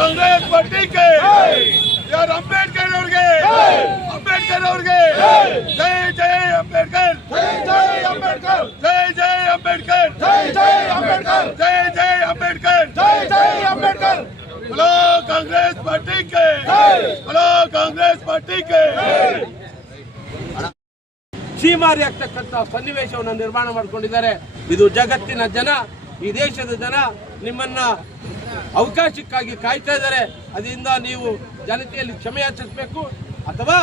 ಕಾಂಗ್ರೆಸ್ ಪಾರ್ಟಿಗೆ ಯಾರು ಅಂಬೇಡ್ಕರ್ ಅವ್ರಿಗೆ ಜೈ ಜೈ ಅಂಬೇಡ್ಕರ್, ಜೈ ಅಂಬೇಡ್ಕರ್, ಜೈ ಜೈ ಅಂಬೇಡ್ಕರ್, ಜೈ ಜೈ ಅಂಬೇಡ್ಕರ್, ಜೈ ಜೈ ಅಂಬೇಡ್ಕರ್, ಜೈ ಜೈ ಅಂಬೇಡ್ಕರ್. ಹಲೋ ಕಾಂಗ್ರೆಸ್ ಪಾರ್ಟಿಗೆ, ಹಲೋ ಕಾಂಗ್ರೆಸ್ ಪಾರ್ಟಿಗೆ. ಛೀಮಾರಿ ಆಗ್ತಕ್ಕಂಥ ಸನ್ನಿವೇಶವನ್ನು ನಿರ್ಮಾಣ ಮಾಡಿಕೊಂಡಿದ್ದಾರೆ. ಇದು ಜಗತ್ತಿನ ಜನ, ಈ ದೇಶದ ಜನ ನಿಮ್ಮನ್ನ ಅವಕಾಶಕ್ಕಾಗಿ ಕಾಯ್ತಾ ಇದ್ದಾರೆ. ಅದರಿಂದ ನೀವು ಜನತೆಯಲ್ಲಿ ಕ್ಷಮೆ ಯಾಚಿಸಬೇಕು ಅಥವಾ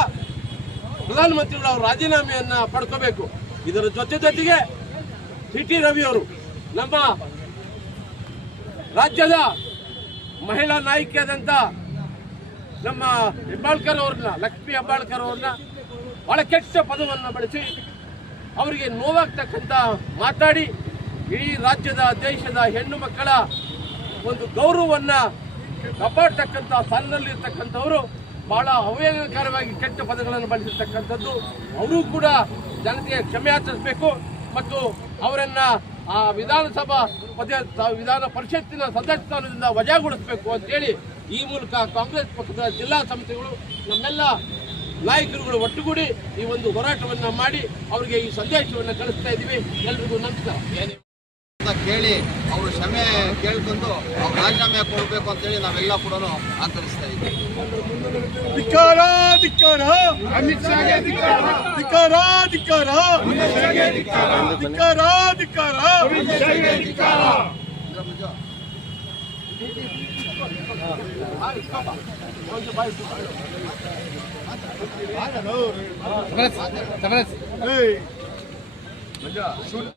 ಪ್ರಧಾನಮಂತ್ರಿಗಳು ಅವರು ರಾಜೀನಾಮೆಯನ್ನ ಪಡ್ಕೋಬೇಕು. ಇದರ ಜೊತೆಗೆ ಟಿ ರವಿ ಅವರು ನಮ್ಮ ರಾಜ್ಯದ ಮಹಿಳಾ ನಾಯಕಿಯಾದಂಥ ನಮ್ಮ ಹೆಬ್ಬಾಳ್ಕರ್ ಅವ್ರನ್ನ, ಲಕ್ಷ್ಮಿ ಹೆಬ್ಬಾಳ್ಕರ್ ಅವ್ರನ್ನ ಬಹಳ ಕೆಟ್ಟ ಪದವನ್ನು ಬಳಸಿ ಅವರಿಗೆ ನೋವಾಗ್ತಕ್ಕಂಥ ಮಾತಾಡಿ ಇಡೀ ರಾಜ್ಯದ ದೇಶದ ಹೆಣ್ಣು ಮಕ್ಕಳ ಒಂದು ಗೌರವವನ್ನು ಕಾಪಾಡ್ತಕ್ಕಂಥ ಸಾಲಿನಲ್ಲಿರ್ತಕ್ಕಂಥವರು ಬಹಳ ಅವಹೇಳನಕಾರವಾಗಿ ಕೆಟ್ಟ ಪದಗಳನ್ನು ಬಳಸಿರ್ತಕ್ಕಂಥದ್ದು. ಅವರು ಕೂಡ ಜನತೆಗೆ ಕ್ಷಮೆ ಯಾಚಿಸಬೇಕು ಮತ್ತು ಅವರನ್ನ ಆ ವಿಧಾನ ಪರಿಷತ್ತಿನ ಸದಸ್ಯತ್ವದಿಂದ ವಜಾಗೊಳಿಸಬೇಕು ಅಂತೇಳಿ ಈ ಮೂಲಕ ಕಾಂಗ್ರೆಸ್ ಪಕ್ಷದ ಜಿಲ್ಲಾ ಸಮಿತಿಗಳು ನಮ್ಮೆಲ್ಲ ನಾಯಕರುಗಳು ಒಟ್ಟುಗೂಡಿ ಈ ಒಂದು ಹೋರಾಟವನ್ನು ಮಾಡಿ ಅವರಿಗೆ ಈ ಸಂದೇಶವನ್ನು ಕಳಿಸ್ತಾ ಇದ್ದೀವಿ. ಎಲ್ರಿಗೂ ನಮಸ್ಕಾರ. ಕೇಳಿ ಅವರು ಕ್ಷಮೆ ಕೇಳ್ಕೊಂಡು ಅವ್ರು ರಾಜೀನಾಮೆ ಕೊಡಬೇಕು ಅಂತೇಳಿ ನಾವೆಲ್ಲ ಕೂಡ ಆಗ್ರಹಿಸ್ತಾ ಇದ್ದೀವಿ. ಧಿಕ್ಕಾರ ಧಿಕ್ಕಾರ, ಅಮಿತ್ ಶಾಗೆ ಧಿಕ್ಕಾರ, ಧಿಕ್ಕಾರ ಧಿಕ್ಕಾರ, ಧಿಕ್ಕಾರ ಧಿಕ್ಕಾರ, ಅಮಿತ್ ಶಾಗೆ ಧಿಕ್ಕಾರ.